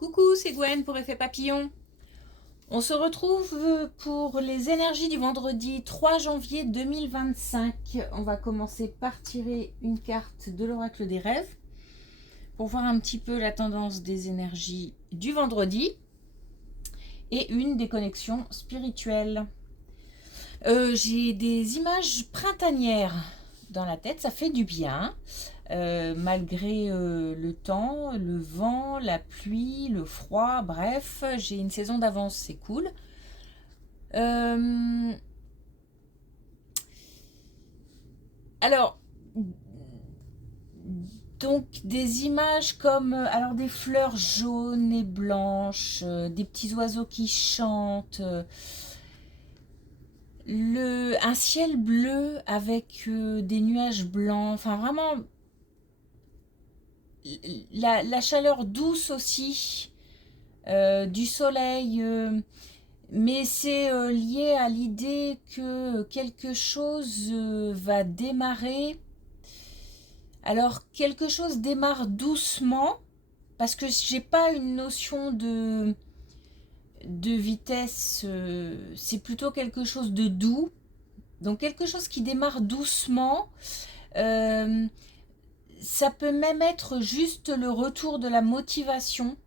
Coucou, c'est Gwen pour Effet Papillon. On se retrouve pour les énergies du vendredi 3 janvier 2025. On va commencer par tirer une carte de l'oracle des rêves pour voir un petit peu la tendance des énergies du vendredi et une des connexions spirituelles. J'ai des images printanières dans la tête, ça fait du bien. Malgré le temps, le vent, la pluie, le froid, bref, j'ai une saison d'avance, c'est cool. Alors, donc des images comme alors des fleurs jaunes et blanches, des petits oiseaux qui chantent, un ciel bleu avec des nuages blancs, enfin vraiment la chaleur douce aussi, du soleil, mais c'est lié à l'idée que quelque chose va démarrer. Alors quelque chose démarre doucement parce que j'ai pas une notion de vitesse, c'est plutôt quelque chose de doux. Donc quelque chose qui démarre doucement. euh, Ça peut même être juste le retour de la motivation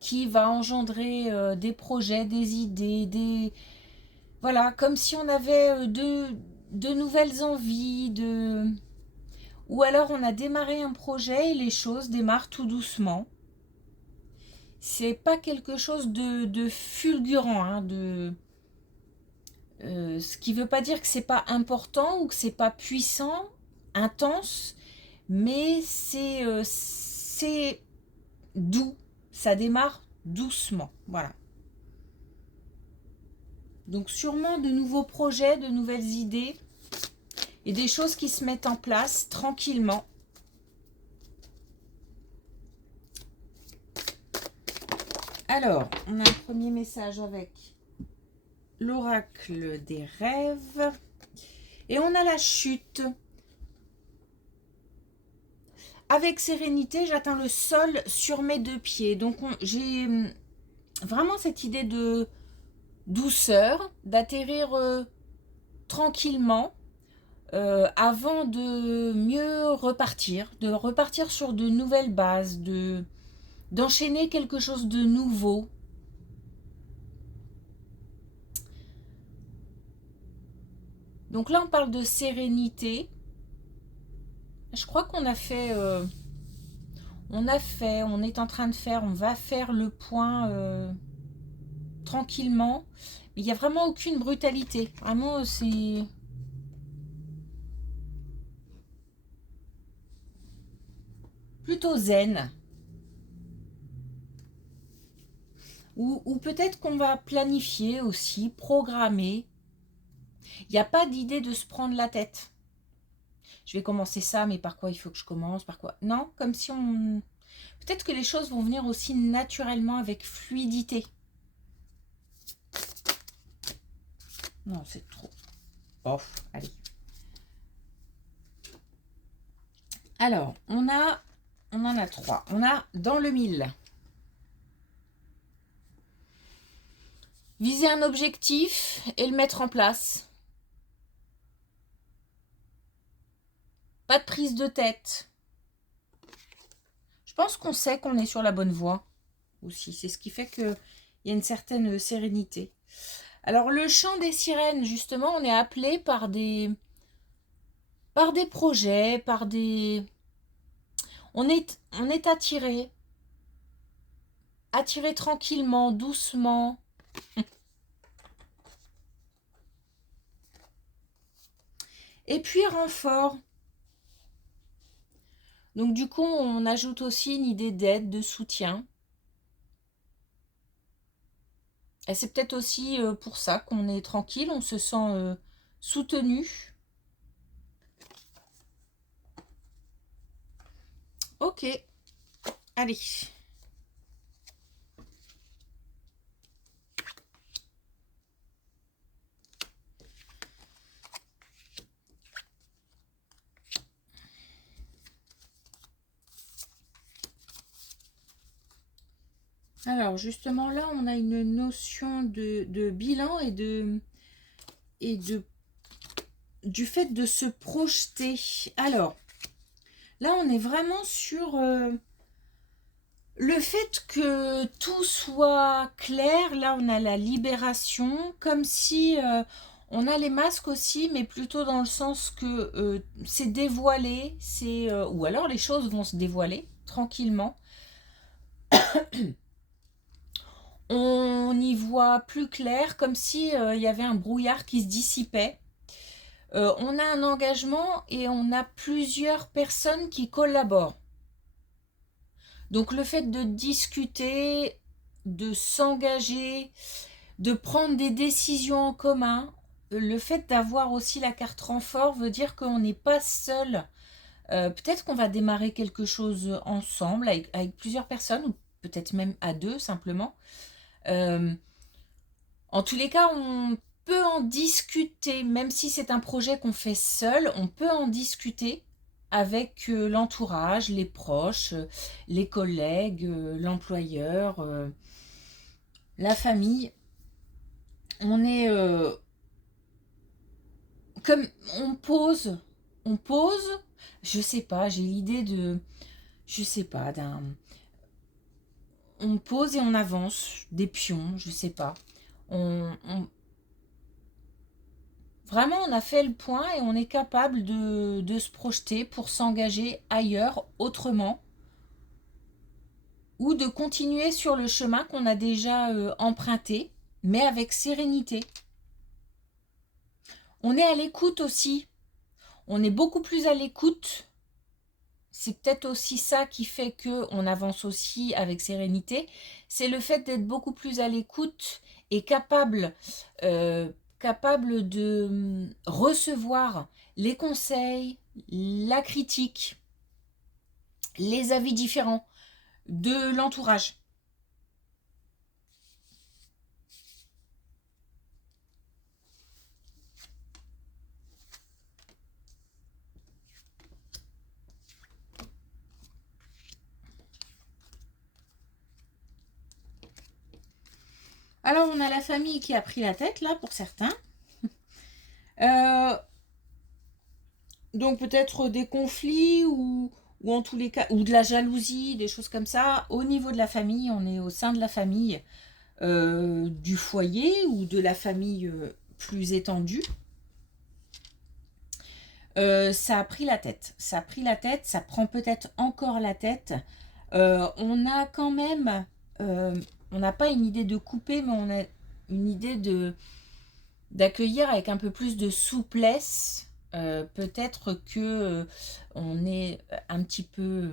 qui va engendrer des projets, des idées, voilà, comme si on avait de nouvelles envies, ou alors on a démarré un projet et les choses démarrent tout doucement. C'est pas quelque chose de fulgurant, hein, ce qui veut pas dire que c'est pas important ou que c'est pas puissant, intense, mais c'est doux, ça démarre doucement, voilà. Donc sûrement de nouveaux projets, de nouvelles idées et des choses qui se mettent en place tranquillement. Alors, on a un premier message avec l'oracle des rêves et on a la chute. Avec sérénité, j'atteins le sol sur mes deux pieds. Donc j'ai vraiment cette idée de douceur, d'atterrir tranquillement avant de mieux repartir, de repartir sur de nouvelles bases, d'enchaîner quelque chose de nouveau. Donc là, on parle de sérénité. Je crois qu'on a fait, on est en train de faire, on va faire le point tranquillement. Mais il n'y a vraiment aucune brutalité. Vraiment, c'est plutôt zen. Ou peut-être qu'on va planifier aussi, programmer. Il n'y a pas d'idée de se prendre la tête. Je vais commencer ça, mais par quoi il faut que je commence, par quoi. Non, comme si on... Peut-être que les choses vont venir aussi naturellement avec fluidité. Non, c'est trop. Oh, allez. Alors, on en a trois. On a dans le mille. Viser un objectif et le mettre en place. Pas de prise de tête. Je pense qu'on sait qu'on est sur la bonne voie aussi. C'est ce qui fait qu'il y a une certaine sérénité. Alors, le chant des sirènes, justement, on est appelé par des projets, par des... On est attiré tranquillement, doucement. Et puis renfort. Donc du coup, on ajoute aussi une idée d'aide, de soutien. Et c'est peut-être aussi pour ça qu'on est tranquille, on se sent soutenu. Ok, allez. Alors justement là, on a une notion de bilan et du fait de se projeter. Alors là, on est vraiment sur le fait que tout soit clair. Là, on a la libération, comme si on a les masques aussi, mais plutôt dans le sens que c'est dévoilé, ou alors les choses vont se dévoiler tranquillement. On y voit plus clair, comme si il y avait un brouillard qui se dissipait. On a un engagement et on a plusieurs personnes qui collaborent. Donc le fait de discuter, de s'engager, de prendre des décisions en commun, le fait d'avoir aussi la carte renfort veut dire qu'on n'est pas seul. Peut-être qu'on va démarrer quelque chose ensemble avec plusieurs personnes, ou peut-être même à deux simplement. En tous les cas, on peut en discuter, même si c'est un projet qu'on fait seul, on peut en discuter avec l'entourage, les proches, les collègues, l'employeur, la famille. On est comme on pose, je sais pas, j'ai l'idée de, je sais pas, on pose et on avance, des pions, je sais pas. Vraiment, on a fait le point et on est capable de se projeter pour s'engager ailleurs, autrement, ou de continuer sur le chemin qu'on a déjà emprunté, mais avec sérénité. On est à l'écoute aussi. On est beaucoup plus à l'écoute. C'est peut-être aussi ça qui fait qu'on avance aussi avec sérénité. C'est le fait d'être beaucoup plus à l'écoute et capable de recevoir les conseils, la critique, les avis différents de l'entourage. Alors on a la famille qui a pris la tête là pour certains. Donc peut-être des conflits ou en tous les cas, ou de la jalousie, des choses comme ça. Au niveau de la famille, on est au sein de la famille, du foyer ou de la famille plus étendue. Ça a pris la tête. Ça a pris la tête, ça prend peut-être encore la tête. On a quand même, on n'a pas une idée de couper, mais on a une idée d'accueillir avec un peu plus de souplesse. Peut-être que on est un petit peu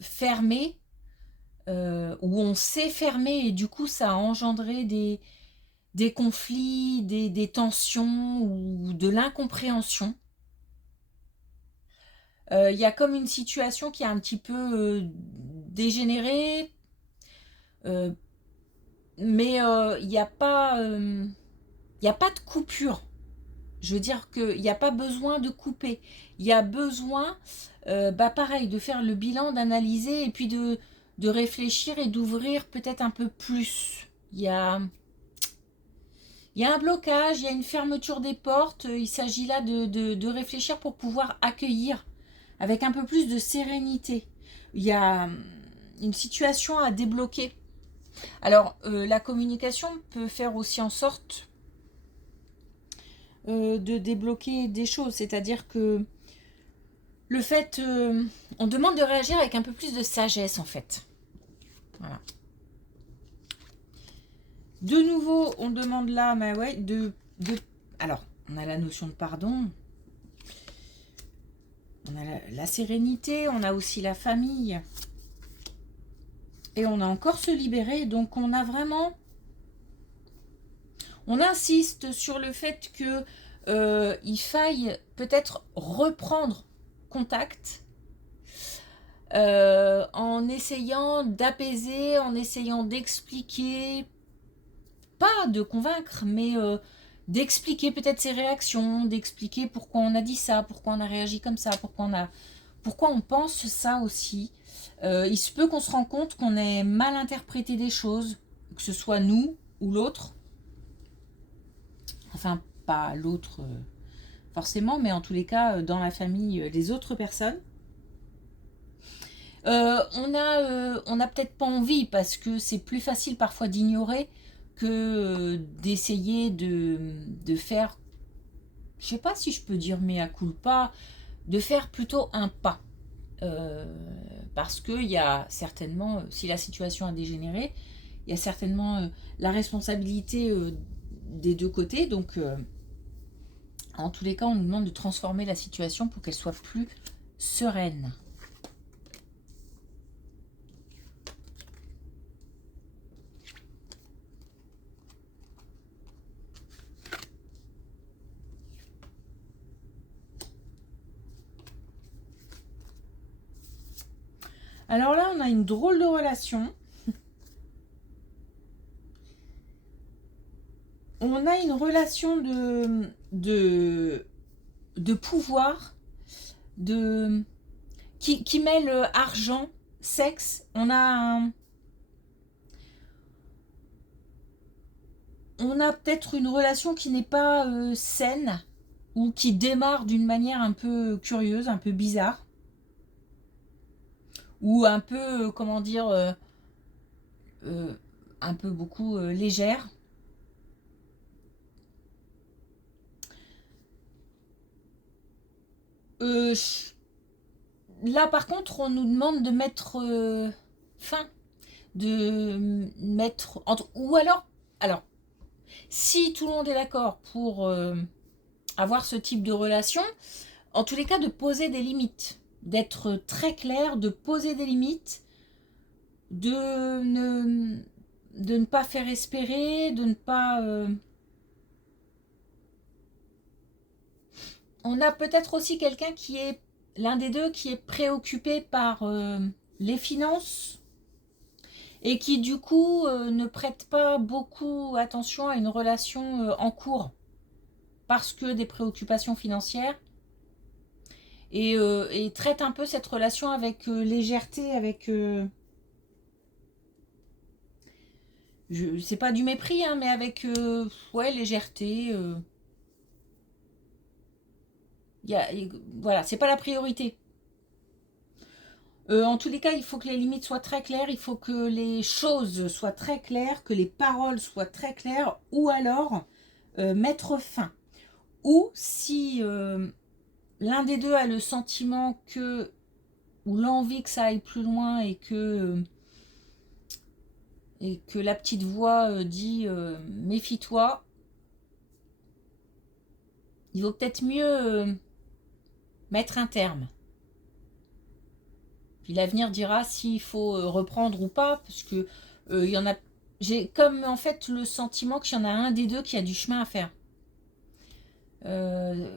fermé, ou on s'est fermé et du coup ça a engendré des conflits, des tensions ou de l'incompréhension. Il y a comme une situation qui a un petit peu dégénéré, mais il n'y a pas, il n'y a pas de coupure. Je veux dire qu'il n'y a pas besoin de couper. Il y a besoin, pareil, de faire le bilan, d'analyser et puis de réfléchir et d'ouvrir peut-être un peu plus. Il y a un blocage, il y a une fermeture des portes. Il s'agit là de réfléchir pour pouvoir accueillir avec un peu plus de sérénité. Il y a une situation à débloquer. Alors, la communication peut faire aussi en sorte de débloquer des choses. C'est-à-dire que le fait, on demande de réagir avec un peu plus de sagesse en fait. Voilà. De nouveau, on demande là, mais ouais, alors, on a la notion de pardon, on a la sérénité, on a aussi la famille, et on a encore se libérer. Donc, on a vraiment, on insiste sur le fait que il faille peut-être reprendre contact. En essayant d'apaiser, en essayant d'expliquer, pas de convaincre, mais d'expliquer peut-être ses réactions, d'expliquer pourquoi on a dit ça, pourquoi on a réagi comme ça, pourquoi on a Pourquoi on pense ça aussi? Il se peut qu'on se rende compte qu'on ait mal interprété des choses, que ce soit nous ou l'autre. Enfin, pas l'autre forcément, mais en tous les cas, dans la famille, les autres personnes. On a peut-être pas envie, parce que c'est plus facile parfois d'ignorer que d'essayer de faire, je sais pas si je peux dire mea culpa, de faire plutôt un pas. Parce qu'il y a certainement, si la situation a dégénéré, il y a certainement la responsabilité des deux côtés. Donc, en tous les cas, on nous demande de transformer la situation pour qu'elle soit plus sereine. Alors là, on a une drôle de relation. On a une relation de pouvoir, qui mêle argent, sexe. On a peut-être une relation qui n'est pas saine, ou qui démarre d'une manière un peu curieuse, un peu bizarre, ou un peu, comment dire, un peu beaucoup légère. Là, par contre, on nous demande de mettre fin, de mettre entre, ou alors, si tout le monde est d'accord pour avoir ce type de relation, en tous les cas, de poser des limites, d'être très clair, de poser des limites, de ne pas faire espérer, de ne pas... On a peut-être aussi quelqu'un qui est, l'un des deux, qui est préoccupé par les finances, et qui du coup ne prête pas beaucoup attention à une relation en cours, parce que des préoccupations financières, et traite un peu cette relation avec légèreté, avec... c'est pas du mépris, hein, mais avec ouais, légèreté. Voilà, c'est pas la priorité. En tous les cas, il faut que les limites soient très claires, il faut que les choses soient très claires, que les paroles soient très claires, ou alors mettre fin. Ou si l'un des deux a le sentiment que, ou l'envie que ça aille plus loin, et que la petite voix dit méfie-toi, il vaut peut-être mieux mettre un terme. Puis l'avenir dira s'il faut reprendre ou pas, parce que il y en a. J'ai comme en fait le sentiment qu'il y en a un des deux qui a du chemin à faire.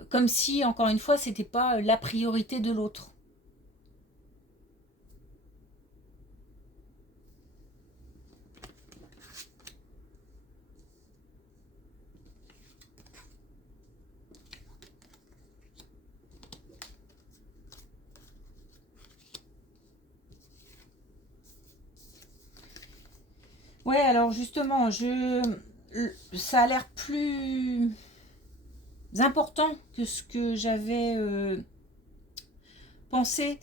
Comme si, encore une fois, c'était pas la priorité de l'autre. Ouais, alors justement, ça a l'air plus important que ce que j'avais pensé.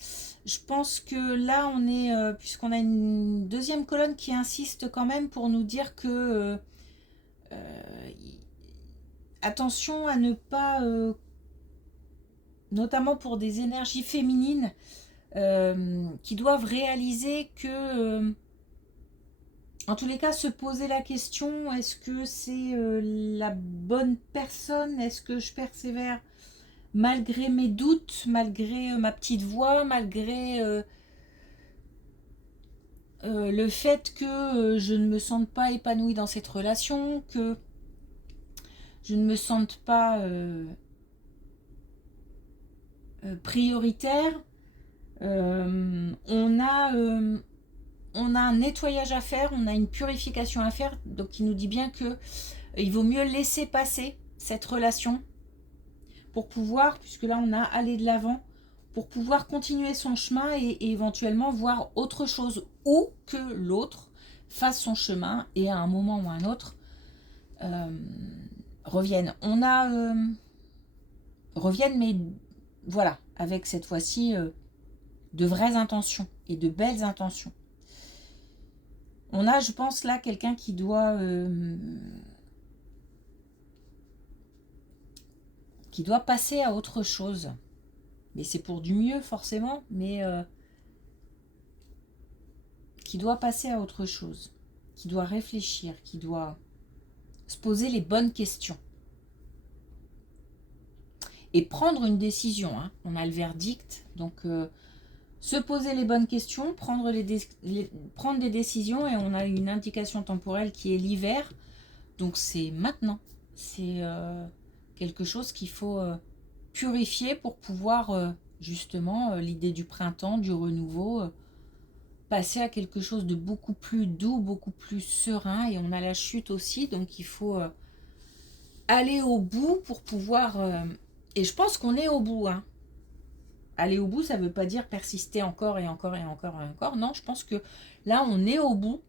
Je pense que là, on est, puisqu'on a une deuxième colonne qui insiste quand même pour nous dire que attention à ne pas, notamment pour des énergies féminines, qui doivent réaliser que, en tous les cas, se poser la question, est-ce que c'est la bonne personne? Est-ce que je persévère malgré mes doutes, malgré ma petite voix, malgré le fait que je ne me sente pas épanouie dans cette relation, que je ne me sente pas prioritaire. On a un nettoyage à faire, on a une purification à faire, donc il nous dit bien que il vaut mieux laisser passer cette relation pour pouvoir, puisque là on a allé de l'avant, pour pouvoir continuer son chemin et éventuellement voir autre chose, ou que l'autre fasse son chemin et à un moment ou à un autre revienne. On a revienne, mais voilà, avec cette fois-ci de vraies intentions et de belles intentions. On a, je pense, là, quelqu'un qui doit passer à autre chose. Mais c'est pour du mieux, forcément, mais qui doit passer à autre chose, qui doit réfléchir, qui doit se poser les bonnes questions. Et prendre une décision. Hein. On a le verdict, donc se poser les bonnes questions, prendre des décisions, et on a une indication temporelle qui est l'hiver. Donc c'est maintenant. C'est quelque chose qu'il faut purifier pour pouvoir justement l'idée du printemps, du renouveau, passer à quelque chose de beaucoup plus doux, beaucoup plus serein. Et on a la chute aussi, donc il faut aller au bout pour pouvoir... et je pense qu'on est au bout. Hein. Aller au bout, ça ne veut pas dire persister encore et encore et encore et encore. Non, je pense que là, on est au bout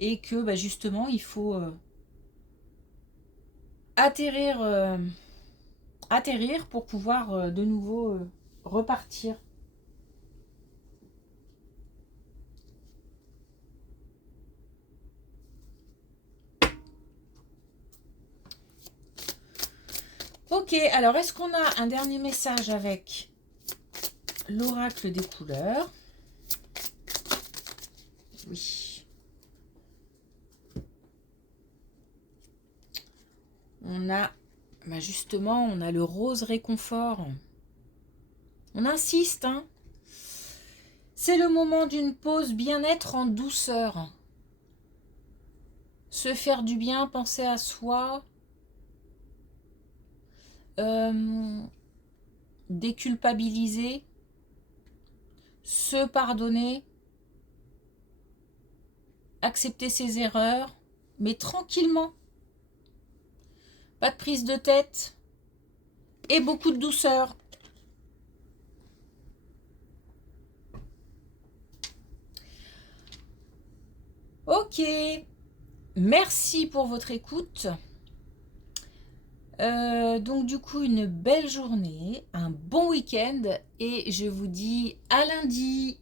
et que bah, justement, il faut atterrir pour pouvoir de nouveau repartir. Ok, alors est-ce qu'on a un dernier message avec l'oracle des couleurs? Oui. On a, bah justement, on a le rose réconfort. On insiste, hein. C'est le moment d'une pause bien-être en douceur. Se faire du bien, penser à soi. Déculpabiliser. Se pardonner. Accepter ses erreurs. Mais tranquillement. Pas de prise de tête. Et beaucoup de douceur. Ok. Merci pour votre écoute. Donc du coup, une belle journée, un bon week-end et je vous dis à lundi.